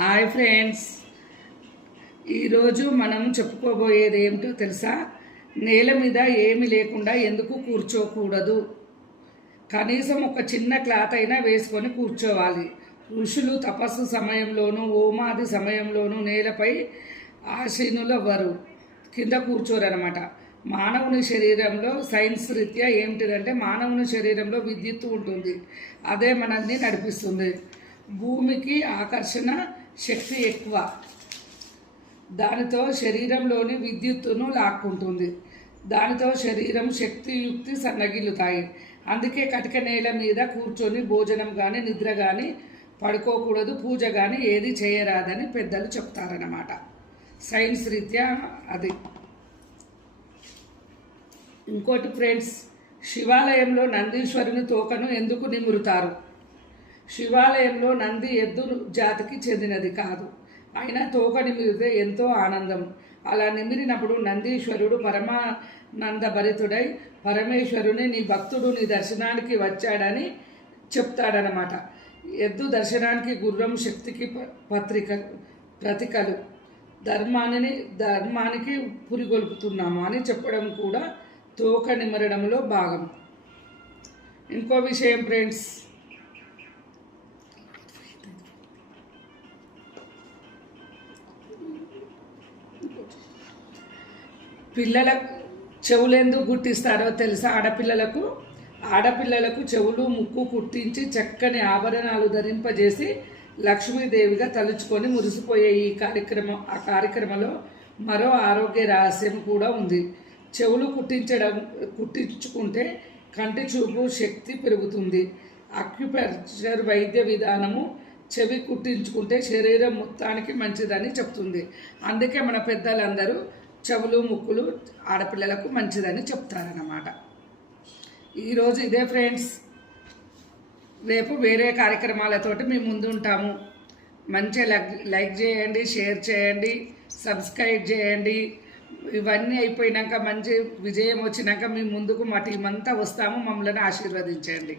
Hi friends, ఈరోజు మనం చెప్పుకోబోయేది ఏమిటో తెలుసా? నేల మీద ఏమి లేకుండా ఎందుకు కూర్చోకూడదు? కనీసం ఒక చిన్న క్లాత్ అయినా వేసుకొని కూర్చోవాలి. ఋషులు తపస్సు సమయంలోనూ ఓమాది సమయంలోనూ నేలపై ఆసీనులవ్వరు, కింద కూర్చోరనమాట. మానవుని శరీరంలో సైన్స్ రీత్యా ఏమిటిదంటే మానవుని శరీరంలో విద్యుత్తు ఉంటుంది, అదే మనల్ని నడిపిస్తుంది. భూమికి ఆకర్షణ శక్తి ఎక్కువ, దానితో శరీరంలోని విద్యుత్తును లాక్కుంటుంది. దానితో శరీరం శక్తియుక్తి సన్నగిల్లుతాయి. అందుకే కటిక నేల మీద కూర్చొని భోజనం కానీ నిద్ర కానీ పడుకోకూడదు, పూజ కానీ ఏది చేయరాదని పెద్దలు చెప్తారన్నమాట. సైన్స్ రీత్యా అది. ఇంకోటి ఫ్రెండ్స్, శివాలయంలో నందీశ్వరుని తోకను ఎందుకు నిమురుతారు? శివాలయంలో నంది ఎద్దు జాతికి చెందినది కాదు, అయినా తోక నిమిరితే ఎంతో ఆనందం. అలా నిమిరినప్పుడు నందీశ్వరుడు పరమానంద భరితుడై పరమేశ్వరుని నీ భక్తుడు నీ దర్శనానికి వచ్చాడని చెప్తాడనమాట. ఎద్దు దర్శనానికి, గుర్రం శక్తికి ప్రతికలు, ధర్మానికి పురిగొల్పుతున్నాము అని చెప్పడం కూడా తోక నిమరడంలో భాగం. ఇంకో విషయం ఫ్రెండ్స్, పిల్లల చెవులు ఎందుకు కుట్టిస్తారో తెలుసా? ఆడపిల్లలకు చెవులు ముక్కు కుట్టించి చక్కని ఆభరణాలు ధరింపజేసి లక్ష్మీదేవిగా తలుచుకొని మురిసిపోయే ఆ కార్యక్రమంలో మరో ఆరోగ్య రహస్యం కూడా ఉంది. చెవులు కుట్టించుకుంటే కంటి చూపు శక్తి పెరుగుతుంది. అక్యుప్రెషర్ వైద్య విధానము చెవి కుట్టించుకుంటే శరీరం మొత్తానికి మంచిదని చెప్తుంది. అందుకే మన పెద్దలందరూ చెవులు ముక్కులు ఆడపిల్లలకు మంచిదని చెప్తారన్నమాట. ఈరోజు ఇదే ఫ్రెండ్స్, రేపు వేరే కార్యక్రమాలతోటి మేము ముందు ఉంటాము. మంచిగా లైక్ చేయండి, షేర్ చేయండి, సబ్స్క్రైబ్ చేయండి. ఇవన్నీ అయిపోయినాక మంచి విజయం వచ్చినాక మీ ముందుకు మా టీం అంతా వస్తాము. మమ్మల్ని ఆశీర్వదించండి.